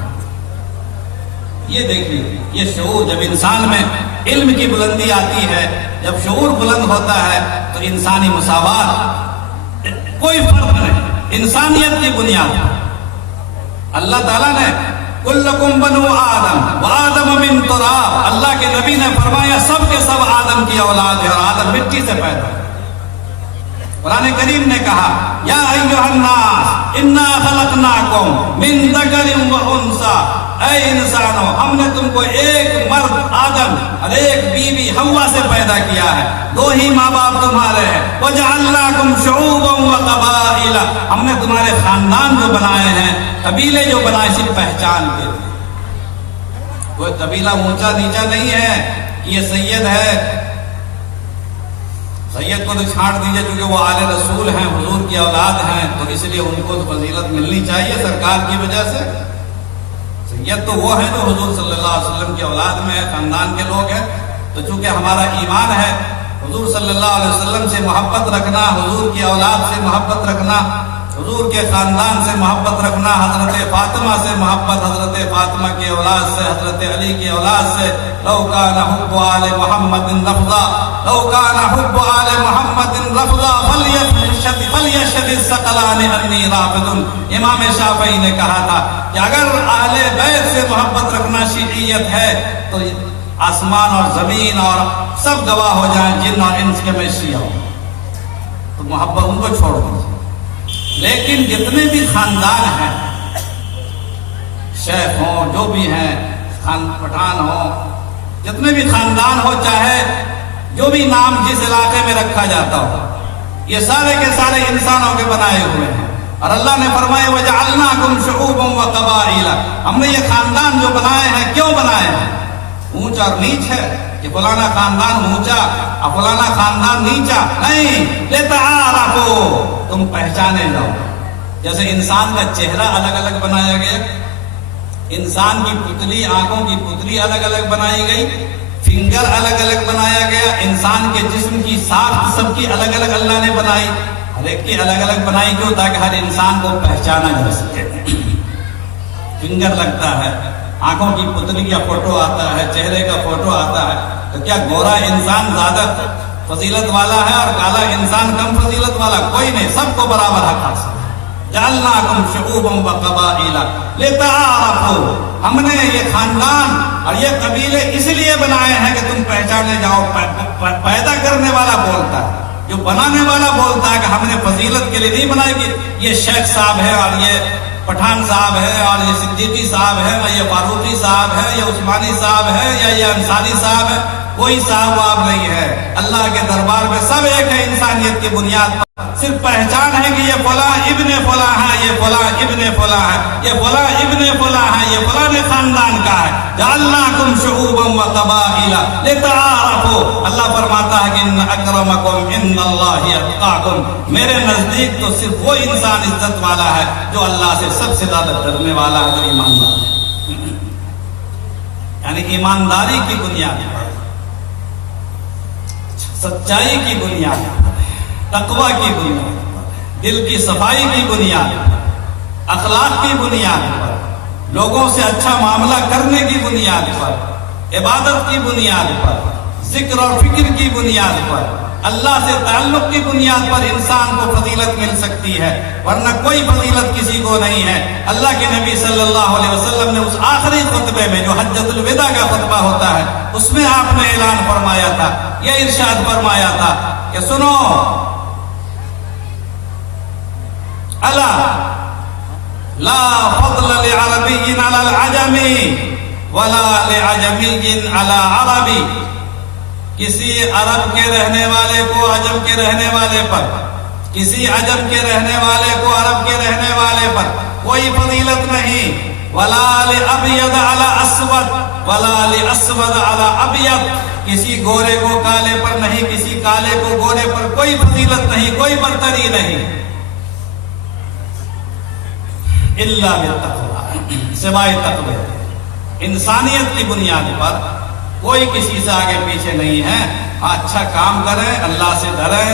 یہ دیکھیے، یہ شعور جب انسان میں علم کی بلندی آتی ہے، جب شعور بلند ہوتا ہے تو انسانی مساوات، کوئی فرق نہیں، انسانیت کی بنیاد. اللہ تعالیٰ نے کلکم بنو آدم وآدم من تراب، اللہ کے نبی نے فرمایا سب کے سب آدم کی اولاد ہے اور آدم مٹی سے پیدا ہے. قرآن کریم نے کہا یا ایھا الناس انا خلقناکم من ذکر و انثی، اے انسانوں ہم نے تم کو ایک مرد آدم اور ایک بیوی حوا سے پیدا کیا ہے، 2 ہی ماں باپ تمہارے ہیں. وجعلناکم شعوبا وقبائل، ہم نے تمہارے خاندان جو بنائے ہیں، قبیلے جو بنائے صرف پہچان کے لیے. کوئی قبیلہ اونچا نیچا نہیں ہے کہ یہ سید ہے، سید کو تو چھاڑ دیجئے چونکہ وہ آل رسول ہیں، حضور کی اولاد ہیں، تو اس لیے ان کو فضیلت ملنی چاہیے سرکار کی وجہ سے. سید تو وہ ہیں جو حضور صلی اللہ علیہ وسلم کی اولاد میں ہے، خاندان کے لوگ ہیں. تو چونکہ ہمارا ایمان ہے حضور صلی اللہ علیہ وسلم سے محبت رکھنا، حضور کی اولاد سے محبت رکھنا، حضور کے خاندان سے محبت رکھنا، حضرت فاطمہ سے محبت، حضرت فاطمہ کی اولاد سے، حضرت علی کی اولاد سے. لو کان حب آل محمد لفظا، لو کان حب آل محمد لفظا فلیشهد الثقلان انی رافض. امام شافعی نے کہا تھا کہ اگر اہل بیت سے محبت رکھنا شیعیت ہے تو آسمان اور زمین اور سب گواہ ہو جائیں، جن اور انس کے میں شیعہ ہوں، تو محبت ان کو چھوڑ دیجیے. لیکن جتنے بھی خاندان ہیں، شیخ ہوں، جو بھی ہیں، پٹھان ہوں، جتنے بھی خاندان ہو، چاہے جو بھی نام جس علاقے میں رکھا جاتا ہو، یہ سارے کے سارے انسانوں کے بنائے ہوئے ہیں. اور اللہ نے فرمایا وَجَعَلْنَاكُمْ شُعُوبًا وَقَبَائِلَ. ہم نے یہ خاندان جو بنائے ہیں، کیوں بنائے ہیں؟ اونچ اور نیچ ہے کہ فلانا خاندان اونچا اور فلانا خاندان نیچا نہیں، لِتَعَارَفُوا، تم پہچانے جاؤ. جیسے انسان کا چہرہ الگ الگ بنایا گیا، انسان کی پتلی، آنکھوں کی پتلی الگ الگ بنائی گئی، فنگر الگ الگ بنایا گیا، انسان کے جسم کی ساخت سب کی الگ الگ اللہ نے بنائی، ہر ایک کی الگ الگ بنائی. کیوں؟ تاکہ ہر انسان کو پہچانا جا سکے. فنگر لگتا ہے، آنکھوں کی پتلی کا فوٹو آتا ہے، چہرے کا فوٹو آتا ہے، تو کیا گورا انسان زیادہ فضیلت والا ہے اور کالا انسان کم فضیلت والا؟ کوئی نہیں، سب کو برابر حق حاصل ہے. جعلناکم شعوبا وقبائل لتعارفوا. ہم نے یہ خاندان اور یہ قبیلے اس لیے بنائے ہیں کہ تم پہچانے جاؤ. پیدا کرنے والا بولتا ہے، جو بنانے والا بولتا ہے کہ ہم نے فضیلت کے لیے نہیں بنائی کہ یہ شیخ صاحب ہے اور یہ پٹھان صاحب ہے اور یہ صدیقی صاحب ہے اور یہ فاروقی صاحب ہے، یہ عثمانی صاحب ہے یا یہ انصاری صاحب ہے. کوئی صاحب واب نہیں ہے. اللہ کے دربار میں سب ایک ہے انسانیت کی بنیاد پر. صرف پہچان ہے کہ یہ فلاں ابن فلاں ہے، یہ فلاں ابن فلاں ہے، یہ فلاں ابن فلاں ہے، یہ فلاں خاندان کا ہے. جعلناکم شعوبا وقبائل لتعارفوا. اللہ فرماتا ہے کہ ان اکرمکم عند اللہ اتقاکم. میرے نزدیک تو صرف وہ انسان عزت والا ہے جو اللہ سے سب سے زیادہ ڈرنے والا ہے، جو ایماندار ہے. یعنی ایمانداری کی بنیاد پر، سچائی کی بنیاد پر، تقوی کی بنیاد پر، دل کی صفائی کی بنیاد پر، اخلاق کی بنیاد پر، لوگوں سے اچھا معاملہ کرنے کی بنیاد پر، عبادت کی بنیاد پر، ذکر اور فکر کی بنیاد پر، اللہ سے تعلق کی بنیاد پر انسان کو فضیلت مل سکتی ہے، ورنہ کوئی فضیلت کسی کو نہیں ہے. اللہ کے نبی صلی اللہ علیہ وسلم نے اس آخری خطبے میں جو حجۃ الوداع کا خطبہ ہوتا ہے، اس میں آپ نے اعلان فرمایا تھا، یہ ارشاد فرمایا تھا کہ سنو، الا لا فضل لعربی علی العجمی ولا لعجمی علی عربی. کسی عرب کے رہنے والے کو عجم کے رہنے والے پر، کسی عجم کے رہنے والے کو عرب کے رہنے والے پر کوئی فضیلت نہیں. ولا لابیض علی اسود ولا لاسود علی ابیض. کسی گورے کو کالے پر نہیں، کسی کالے کو گورے پر کوئی فضیلت نہیں، کوئی برتری نہیں. الا بالتقوی، سوائے تقوی. انسانیت کی بنیاد پر کوئی کسی سے آگے پیچھے نہیں ہے. اچھا کام کریں، اللہ سے ڈریں،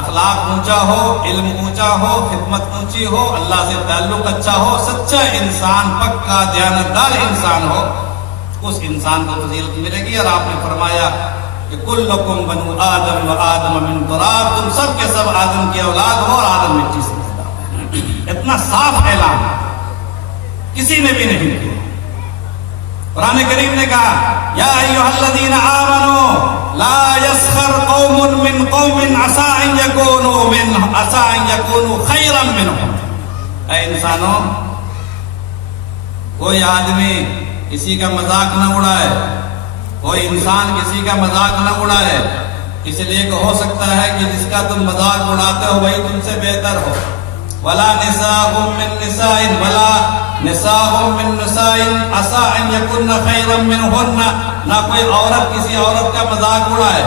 اخلاق اونچا ہو، علم اونچا ہو، خدمت اونچی ہو، اللہ سے تعلق اچھا ہو، سچا انسان، پکا دیانتدار انسان ہو، اس انسان کو فضیلت ملے گی. اور آپ نے فرمایا کہ کلکم بنو آدم و آدم من تراب. تم سب کے سب آدم کی اولاد ہو اور آدم مٹی سے پیدا ہے. اتنا صاف اعلان کسی نے بھی نہیں کیا. قرآن کریم نے کہا یا ایھا الذین آمنوا لا یسخر قوم من قوم عسى ان یکونوا خیرا منهم. اے انسانوں، کوئی آدمی کسی کا مذاق نہ اڑائے، کوئی انسان کسی کا مذاق نہ اڑائے، اس لیے کہ ہو سکتا ہے کہ جس کا تم مذاق اڑاتے ہو وہی تم سے بہتر ہو. ولا نساء من نساء ولا نساء من نساء عسى ان يكن خيرا منهن. نہ کوئی عورت کسی عورت کا مذاق اڑائے،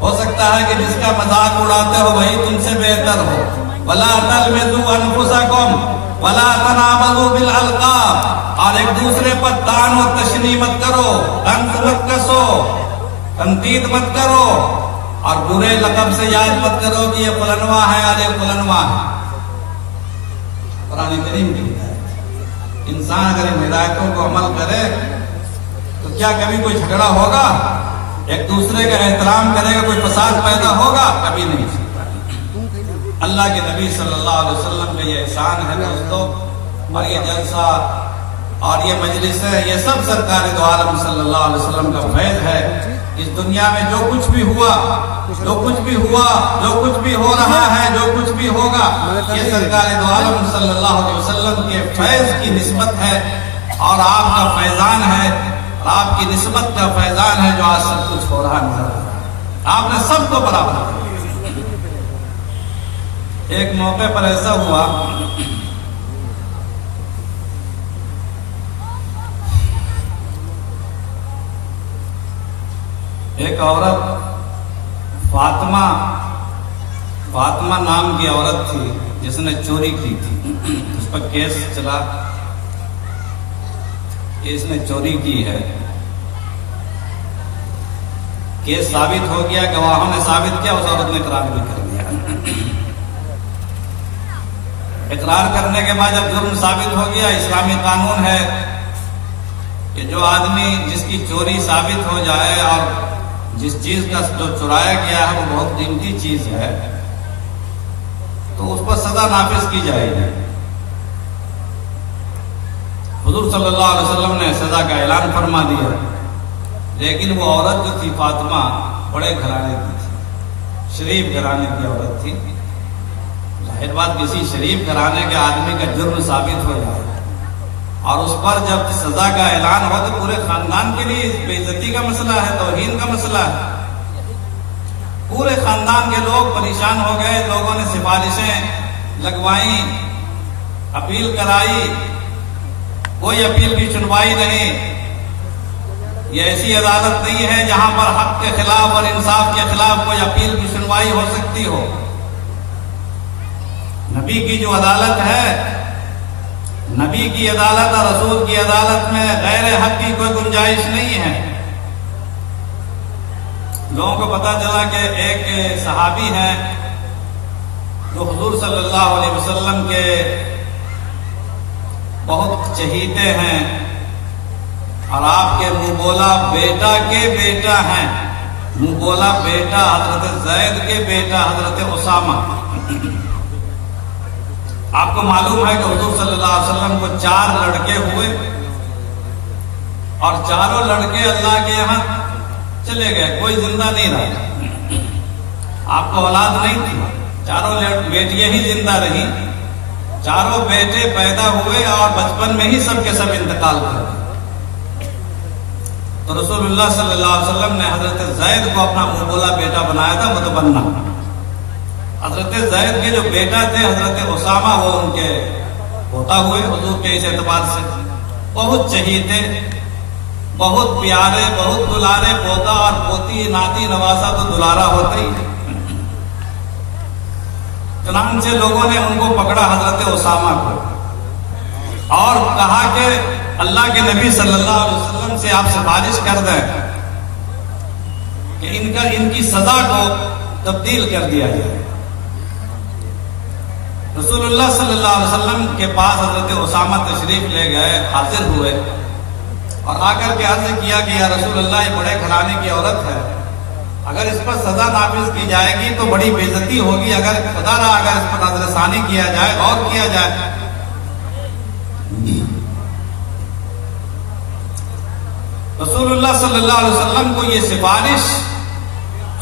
ہو سکتا ہے کہ جس کا مذاق اڑاتے ہو وہی تم سے بہتر ہو. ولا تلمزوا انفسكم ولا تنابزوا بالالقاب. اور ایک دوسرے پر طعن و تشنیع مت کرو، طنز مت کسو، تنقید مت کرو اور برے لقب سے یاد مت کرو کہ یہ فلنوا ہے اور یہ فلنوا ہے۔ قرآن کریم کی ہدایت، انسان اگر ان ہدایتوں کو عمل کرے تو کیا کبھی کوئی جھگڑا ہوگا؟ ایک دوسرے کا احترام کرے گا، کوئی فساد پیدا ہوگا؟ کبھی نہیں سکتا۔ اللہ کے نبی صلی اللہ علیہ وسلم کا یہ احسان ہے دوستو، اور یہ جلسہ اور یہ مجلس ہے، یہ سب سرکار دو عالم صلی اللہ علیہ وسلم کا فیض ہے۔ اس دنیا میں جو کچھ بھی ہوا، جو کچھ بھی ہوا، جو کچھ بھی ہو رہا ہے، جو کچھ بھی ہوگا، یہ سرکار دو عالم صلی اللہ علیہ وسلم کے فیض کی نسبت ہے اور آپ کا فیضان ہے، اور آپ کی نسبت کا فیضان ہے جو آج سب کچھ ہو رہا نظر۔ آپ نے سب کو برابر کیا۔ ایک موقع پر ایسا ہوا، ایک عورت فاطمہ نام کی عورت تھی جس نے چوری کی تھی۔ اس پر کیس چلا کہ اس نے چوری کی ہے۔ کیس ثابت ہو گیا، گواہوں نے ثابت کیا، اس عورت نے اقرار بھی کر دیا۔ اقرار کرنے کے بعد جب جرم ثابت ہو گیا، اسلامی قانون ہے کہ جو آدمی جس کی چوری ثابت ہو جائے اور جس چیز کا جو چرایا گیا ہے وہ بہت قیمتی چیز ہے تو اس پر سزا نافذ کی جائے گی۔ حضور صلی اللہ علیہ وسلم نے سزا کا اعلان فرما دیا، لیکن وہ عورت جو تھی فاطمہ بڑے گھرانے کی تھی، شریف گھرانے کی عورت تھی۔ ظاہر بات کسی شریف گھرانے کے آدمی کا جرم ثابت ہو جائے اور اس پر جب سزا کا اعلان ہو تو پورے خاندان کے لیے بے عزتی کا مسئلہ ہے، توہین کا مسئلہ ہے۔ پورے خاندان کے لوگ پریشان ہو گئے، لوگوں نے سفارشیں لگوائیں، اپیل کرائی، کوئی اپیل کی سنوائی نہیں۔ یہ ایسی عدالت نہیں ہے جہاں پر حق کے خلاف اور انصاف کے خلاف کوئی اپیل کی سنوائی ہو سکتی ہو۔ نبی کی جو عدالت ہے، نبی کی عدالت اور رسول کی عدالت میں غیر حق کی کوئی گنجائش نہیں ہے۔ لوگوں کو پتا چلا کہ ایک صحابی ہیں جو حضور صلی اللہ علیہ وسلم کے بہت چہیتے ہیں اور آپ کے منہ بولا بیٹا کے بیٹا ہیں، منہ بولا بیٹا حضرت زید کے بیٹا حضرت اسامہ۔ آپ کو معلوم ہے کہ حضور صلی اللہ علیہ وسلم کو 4 لڑکے ہوئے اور چاروں لڑکے اللہ کے یہاں چلے گئے، کوئی زندہ نہیں رہا۔ آپ کو اولاد نہیں تھی، چاروں بیٹیاں ہی زندہ رہی۔ چاروں بیٹے پیدا ہوئے اور بچپن میں ہی سب کے سب انتقال کر گئے۔ تو رسول اللہ صلی اللہ علیہ وسلم نے حضرت زید کو اپنا منہ بولا بیٹا بنایا تھا، متبنہ۔ حضرت زید کے جو بیٹا تھے حضرت اسامہ، وہ ان کے پوتا ہوئے حضور کے اس اعتبار سے۔ بہت چہیتے، بہت پیارے، بہت دلارے، پوتا اور پوتی ناتی نواسا تو دلارا ہوتا ہی۔ چنانچہ لوگوں نے ان کو پکڑا حضرت اسامہ کو اور کہا کہ اللہ کے نبی صلی اللہ علیہ وسلم سے آپ سفارش کر دیں کہ ان کی سزا کو تبدیل کر دیا جائے۔ رسول اللہ صلی اللہ علیہ وسلم کے پاس حضرت اسامہ تشریف لے گئے، حاضر ہوئے اور آ کر کے عرض کیا کہ یا رسول اللہ، یہ بڑے گھرانے کی عورت ہے، اگر اس پر سزا نافذ کی جائے گی تو بڑی بے عزتی ہوگی، اگر خدا رہا اگر اس پر نظر ثانی کیا جائے، غور کیا جائے۔ رسول اللہ صلی اللہ علیہ وسلم کو یہ سفارش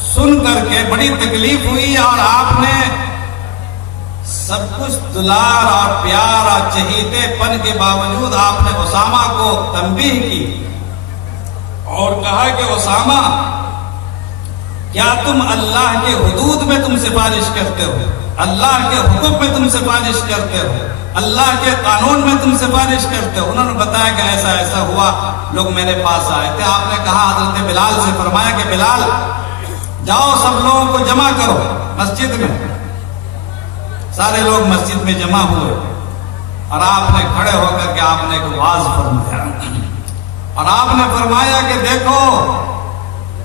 سن کر کے بڑی تکلیف ہوئی اور آپ نے سب کچھ دلار اور پیار اور چہیتے پن کے باوجود آپ نے اسامہ کو تنبیہ کی اور کہا کہ اسامہ، کیا تم اللہ کے حدود میں تم سفارش کرتے ہو، اللہ کے حکم میں تم سفارش کرتے ہو، اللہ کے قانون میں تم سفارش کرتے ہو؟ انہوں نے بتایا کہ ایسا ایسا ہوا، لوگ میرے پاس آئے تھے۔ آپ نے کہا حضرت بلال سے فرمایا کہ بلال جاؤ سب لوگوں کو جمع کرو مسجد میں۔ سارے لوگ مسجد میں جمع ہوئے اور آپ نے کھڑے ہو کر کے آپ نے ایک واعظ فرمایا اور آپ نے فرمایا کہ دیکھو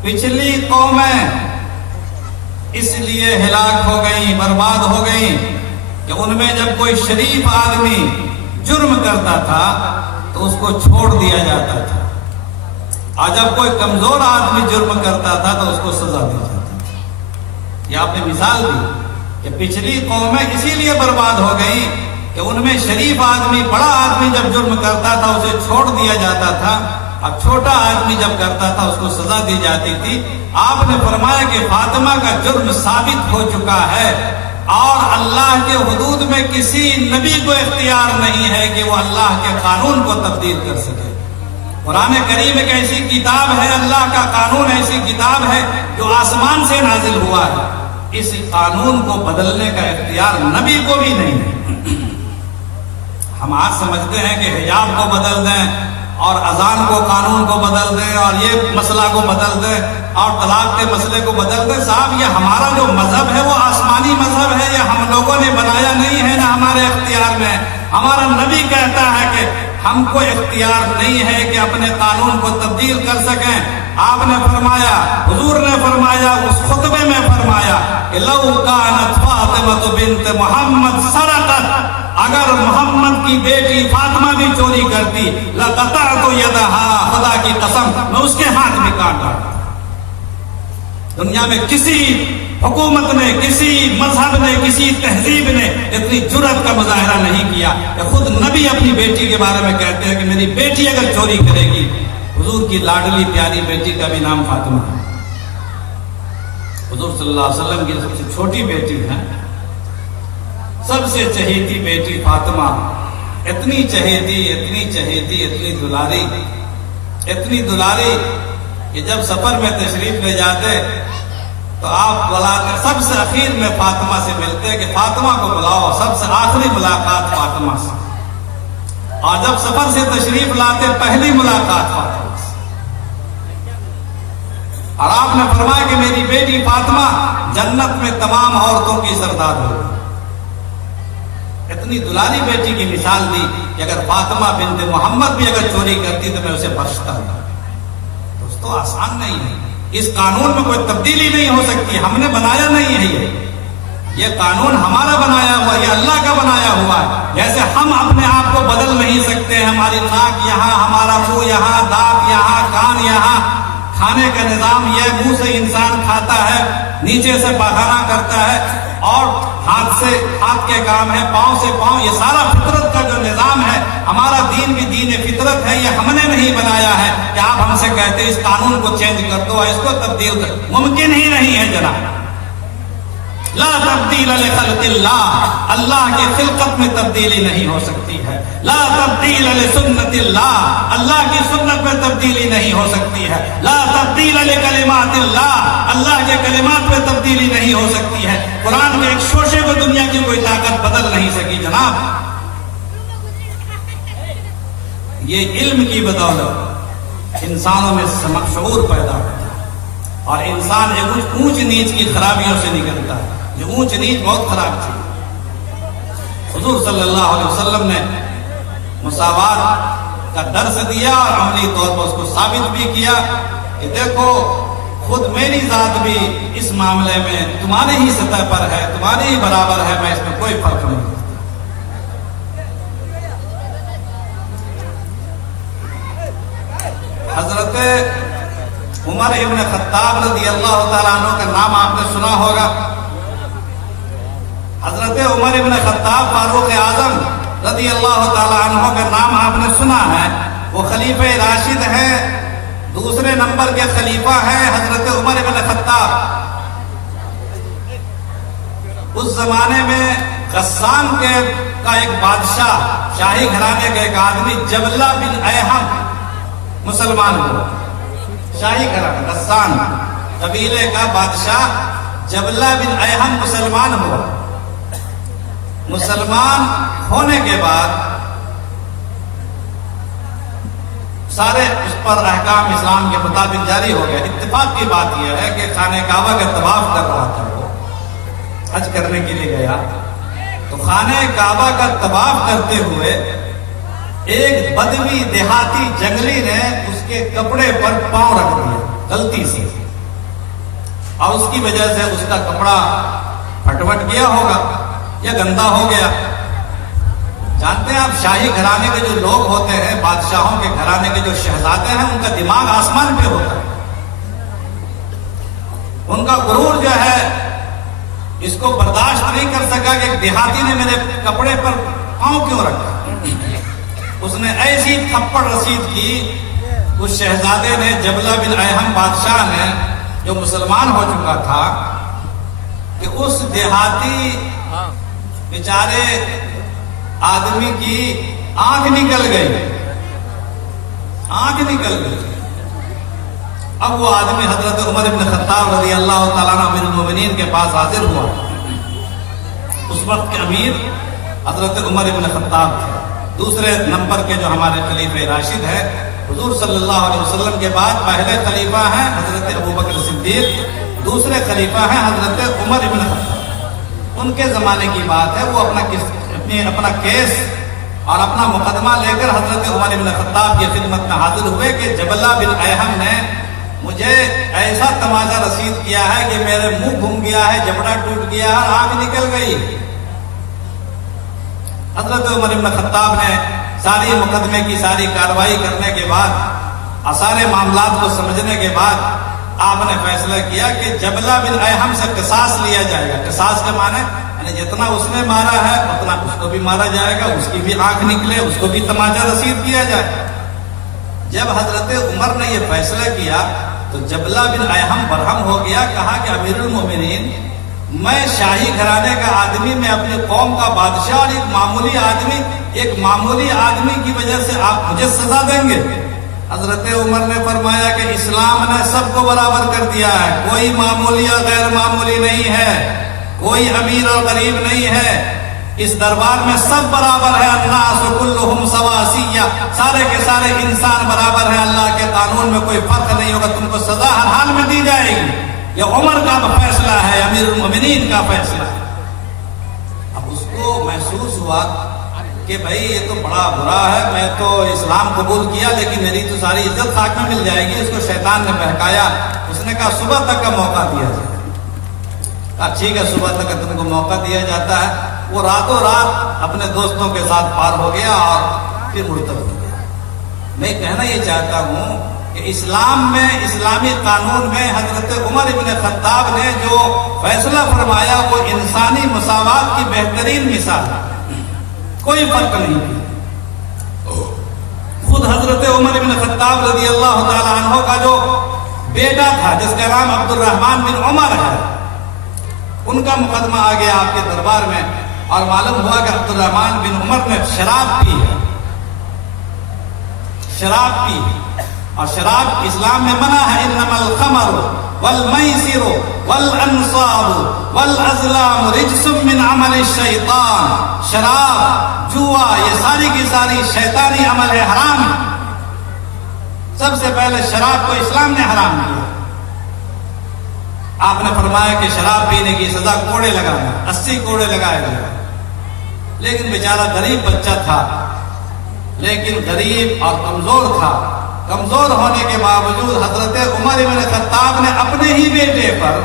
پچھلی قومیں اس لیے ہلاک ہو گئیں، برباد ہو گئیں کہ ان میں جب کوئی شریف آدمی جرم کرتا تھا تو اس کو چھوڑ دیا جاتا تھا، اور جب کوئی کمزور آدمی جرم کرتا تھا تو اس کو سزا دی جاتی تھی۔ یہ آپ نے مثال دی کہ پچھلی قومیں اسی لیے برباد ہو گئی کہ ان میں شریف آدمی، بڑا آدمی جب جرم کرتا تھا اسے چھوڑ دیا جاتا تھا، اب چھوٹا آدمی جب کرتا تھا اس کو سزا دی جاتی تھی۔ آپ نے فرمایا کہ فاطمہ کا جرم ثابت ہو چکا ہے، اور اللہ کے حدود میں کسی نبی کو اختیار نہیں ہے کہ وہ اللہ کے قانون کو تبدیل کر سکے۔ قرآن کریم ایک ایسی کتاب ہے، اللہ کا قانون ایسی کتاب ہے جو آسمان سے نازل ہوا ہے، اس قانون کو بدلنے کا اختیار نبی کو بھی نہیں ہے۔ ہم آج سمجھتے ہیں کہ حجاب کو بدل دیں اور اذان کو، قانون کو بدل دیں، اور یہ مسئلہ کو بدل دیں اور طلاق کے مسئلے کو بدل دیں۔ صاحب یہ ہمارا جو مذہب ہے وہ آسمانی مذہب ہے، یہ ہم لوگوں نے بنایا نہیں ہے، نہ ہمارے اختیار میں۔ ہمارا نبی کہتا ہے کہ ہم کو اختیار نہیں ہے کہ اپنے قانون کو تبدیل کر سکیں۔ آپ نے فرمایا، حضور نے فرمایا، اس خطبے میں فرمایا کہ لو کانت فاطمہ بنت محمد سرقت، اگر محمد کی بیٹی فاطمہ بھی چوری کرتی، لقطعت یدہا، خدا کی قسم میں اس کے ہاتھ بھی کاٹ ڈالتا۔ دنیا میں کسی حکومت نے، کسی مذہب نے، کسی تہذیب نے اتنی جرأت کا مظاہرہ نہیں کیا کہ خود نبی اپنی بیٹی کے بارے میں کہتے ہیں کہ میری بیٹی اگر چوری کرے گی، حضور کی لاڈلی پیاری بیٹی کا بھی نام فاطمہ ہے، حضور صلی اللہ علیہ وسلم کی سب سے چھوٹی بیٹی ہے، سب سے چہیتی بیٹی فاطمہ، اتنی چہیتی، اتنی چہیتی، اتنی دلاری، اتنی دلاری کہ جب سفر میں تشریف لے جاتے تو آپ بلاتے، سب سے اخیر میں فاطمہ سے ملتے کہ فاطمہ کو بلاؤ، سب سے آخری ملاقات فاطمہ سے، اور جب سفر سے تشریف لاتے پہلی ملاقات فاطمہ سے، اور آپ نے فرمایا کہ میری بیٹی فاطمہ جنت میں تمام عورتوں کی سردار ہوگی۔ اتنی دلاری بیٹی کی مثال دی کہ اگر فاطمہ بنت محمد بھی اگر چوری کرتی تو میں اسے بخشتا ہوں۔ دوستو آسان نہیں ہے، اس قانون میں کوئی تبدیلی نہیں ہو سکتی، ہم نے بنایا نہیں ہے، یہ قانون ہمارا بنایا ہوا، یہ اللہ کا بنایا ہوا ہے۔ جیسے ہم اپنے آپ کو بدل نہیں سکتے، ہماری ناک یہاں، ہمارا منہ یہاں، دانت یہاں، کان یہاں، کھانے کا نظام یہ، منہ سے انسان کھاتا ہے، نیچے سے پاخانہ کرتا ہے، اور ہاتھ سے ہاتھ کے کام ہے، پاؤں سے پاؤں، یہ سارا فطرت کا جو نظام ہے، ہمارا دین بھی دین فطرت ہے، یہ ہم نے نہیں بنایا ہے کہ آپ ہم سے کہتے اس قانون کو چینج کر دو، اس کو تبدیل کر، ممکن ہی نہیں ہے جناب۔ لا تبدیل لخلق اللہ، اللہ کی خلقت میں تبدیلی نہیں ہو سکتی ہے۔ لا تبدیل لسنت اللہ، اللہ کی سنت میں تبدیلی نہیں ہو سکتی ہے۔ لا تبدیل لکلمات اللہ، اللہ کے کلمات میں تبدیلی نہیں ہو سکتی ہے۔ قرآن کے ایک شوشے کو دنیا کی کوئی طاقت بدل نہیں سکی جناب۔ یہ علم کی بدولت انسانوں میں شعور پیدا ہوتا ہے، اور انسان ایک اونچ نیچ کی خرابیوں سے نکلتا ہے۔ یہ اونچ نیچ بہت خراب تھی۔ حضور صلی اللہ علیہ وسلم نے مساوات کا درس دیا اور عملی طور پر اس کو ثابت بھی کیا کہ دیکھو خود میری ذات بھی اس معاملے میں تمہاری ہی سطح پر ہے، تمہاری ہی برابر ہے، میں اس میں کوئی فرق نہیں کرتا۔ حضرت عمر ابن خطاب رضی اللہ تعالیٰ عنہ کا نام آپ نے سنا ہوگا۔ حضرت عمر ابن خطاب فاروق اعظم رضی اللہ تعالیٰ عنہ کا نام آپ نے سنا ہے، وہ خلیفہ راشد ہیں، دوسرے نمبر کے خلیفہ ہیں حضرت عمر ابن خطاب۔ اس زمانے میں غسان کا ایک بادشاہ، شاہی گھرانے کا ایک آدمی جبلہ بن ایہم مسلمان ہوا۔ شاہی گھرانہ غسان قبیلے کا بادشاہ جبلہ بن ایہم مسلمان ہوا۔ مسلمان ہونے کے بعد سارے اس پر احکام اسلام کے مطابق جاری ہو گئے۔ اتفاق کی بات یہ ہے کہ خانہ کعبہ کا طواف کر رہا تھا، وہ حج کرنے کے لیے گیا، تو خانہ کعبہ کا طواف کرتے ہوئے ایک بدوی دیہاتی جنگلی نے اس کے کپڑے پر پاؤں رکھ دیا غلطی سے، اور اس کی وجہ سے اس کا کپڑا پھٹ گیا ہوگا یا گندا ہو گیا. جانتے ہیں آپ شاہی گھرانے کے جو لوگ ہوتے ہیں، بادشاہوں کے گھرانے کے جو شہزادے ہیں، ان کا دماغ آسمان پہ ہوتا ہے. ان کا غرور جو ہے اس کو برداشت نہیں کر سکا کہ ایک دیہاتی نے میرے کپڑے پر پاؤں کیوں رکھا. اس نے ایسی تھپڑ رسید کی اس شہزادے نے، جبلہ بن ایہم بادشاہ نے جو مسلمان ہو چکا تھا، کہ اس دیہاتی بیچارے آدمی کی آنکھ نکل گئی. اب وہ آدمی حضرت عمر بن خطاب رضی اللہ تعالیٰ عنہ امیر المومنین کے پاس حاضر ہوا. اس وقت کے امیر حضرت عمر بن خطاب تھے. دوسرے نمبر کے جو ہمارے خلیفہ راشد ہے، حضور صلی اللہ علیہ وسلم کے بعد پہلے خلیفہ ہیں حضرت ابوبکر صدیق، دوسرے خلیفہ ہیں حضرت عمر بن خطاب. ان کے زمانے کی بات ہے. وہ اپنا کیس اور اپنا مقدمہ لے کر حضرت عمر بن خطاب کی خدمت میں حاضر ہوئے کہ جبلہ بن ایہم نے مجھے ایسا تماچا رسید کیا ہے کہ میرے منہ گھوم گیا ہے، جبڑا ٹوٹ گیا ہے اور آنکھ نکل گئی. حضرت عمر بن خطاب نے ساری مقدمے کی ساری کارروائی کرنے کے بعد اور سارے معاملات کو سمجھنے کے بعد آپ نے فیصلہ کیا کہ جبلہ بن ایہم سے قصاص لیا جائے گا. قصاص کے معنی یعنی جتنا اس نے مارا ہے اتنا اس کو بھی مارا جائے گا، اس کی بھی آنکھ نکلے، اس کو بھی تماچا رسید کیا جائے. جب حضرت عمر نے یہ فیصلہ کیا تو جبلہ بن ایہم برہم ہو گیا. کہا کہ امیر المومنین، میں شاہی گھرانے کا آدمی، میں اپنی قوم کا بادشاہ، اور ایک معمولی آدمی کی وجہ سے آپ مجھے سزا دیں گے؟ حضرت عمر نے فرمایا کہ اسلام نے سب کو برابر کر دیا ہے. کوئی معمولی اور غیر معمولی نہیں ہے، کوئی امیر اور غریب نہیں ہے. اس دربار میں سب برابر ہے. الناس کلہم سواسیہ، سارے کے سارے انسان برابر ہیں. اللہ کے قانون میں کوئی فرق نہیں ہوگا. تم کو سزا ہر حال میں دی جائے گی. یہ عمر کا فیصلہ ہے، امیر المومنین کا فیصلہ ہے. اب اس کو محسوس ہوا کہ بھائی یہ تو بڑا برا ہے. میں تو اسلام قبول کیا لیکن میری تو ساری عزت خاک میں مل جائے گی. اس کو شیطان نے بہکایا. اس نے کہا صبح تک کا موقع دیا جائے. کہا ٹھیک ہے، صبح تک کا تم کو موقع دیا جاتا ہے. وہ راتوں رات اپنے دوستوں کے ساتھ پار ہو گیا اور پھر مرتد ہو گیا. میں کہنا یہ چاہتا ہوں کہ اسلام میں، اسلامی قانون میں حضرت عمر بن خطاب نے جو فیصلہ فرمایا وہ انسانی مساوات کی بہترین مثال ہے. کوئی فرق نہیں کیا. خود حضرت عمر بن خطاب رضی اللہ تعالیٰ عنہ کا جو بیٹا تھا جس کا نام عبد الرحمن بن عمر ہے، ان کا مقدمہ آ گیا آپ کے دربار میں اور معلوم ہوا کہ عبد الرحمن بن عمر نے شراب پی ہے. اور شراب اسلام میں منع ہے. انما الخمر والمیسر والانصاب والازلام رجس من عمل الشیطان. شراب، جوا، یہ ساری کی ساری شیطانی عمل ہے، حرام ہے. سب سے پہلے شراب کو اسلام نے حرام کیا. آپ نے فرمایا کہ شراب پینے کی سزا کوڑے لگانا، 80 کوڑے لگائے گئے. لیکن بیچارہ غریب بچہ تھا، لیکن غریب اور کمزور تھا. کمزور ہونے کے باوجود حضرت عمر بن خطاب نے اپنے ہی بیٹے پر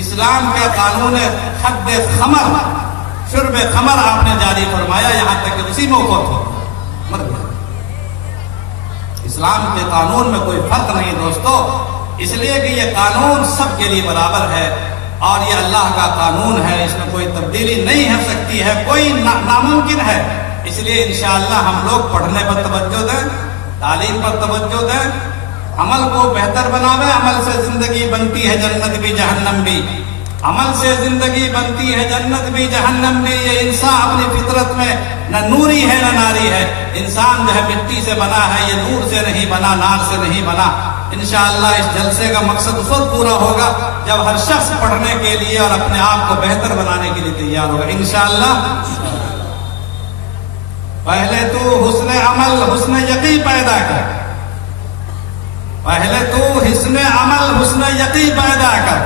اسلام کے قانون حد خمر، شرب خمر آپ نے جاری فرمایا، یہاں تک کہ اسی موقع پر مر گیا. اسلام کے قانون میں کوئی فرق نہیں دوستو، اس لیے کہ یہ قانون سب کے لیے برابر ہے اور یہ اللہ کا قانون ہے. اس میں کوئی تبدیلی نہیں ہو سکتی ہے، کوئی ناممکن ہے. اس لیے انشاءاللہ ہم لوگ پڑھنے پر توجہ دیں، تعلیم پر توجہ دیں، عمل کو بہتر بناویں. عمل سے زندگی بنتی ہے جنت بھی جہنم بھی. عمل سے زندگی بنتی ہے جنت بھی جہنم بھی. یہ انسان اپنی فطرت میں نہ نوری ہے نہ ناری ہے. انسان جو ہے مٹی سے بنا ہے، یہ نور سے نہیں بنا، نار سے نہیں بنا. انشاءاللہ اس جلسے کا مقصد اس وقت پورا ہوگا جب ہر شخص پڑھنے کے لیے اور اپنے آپ کو بہتر بنانے کے لیے تیار ہوگا انشاءاللہ. پہلے تو حسن عمل، حسن یقین پیدا کر. پہلے تو حسن عمل، حسن یقین پیدا کر،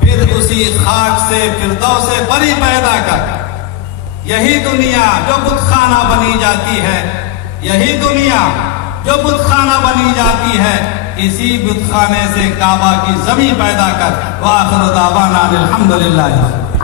پھر اسی خاک سے فردوس بری پیدا کر. یہی دنیا جو بت خانہ بنی جاتی ہے، یہی دنیا جو بت خانہ بنی جاتی ہے، کسی بت خانے سے کعبہ کی زمین پیدا کر۔ وآخر دعوانا الحمدللہ۔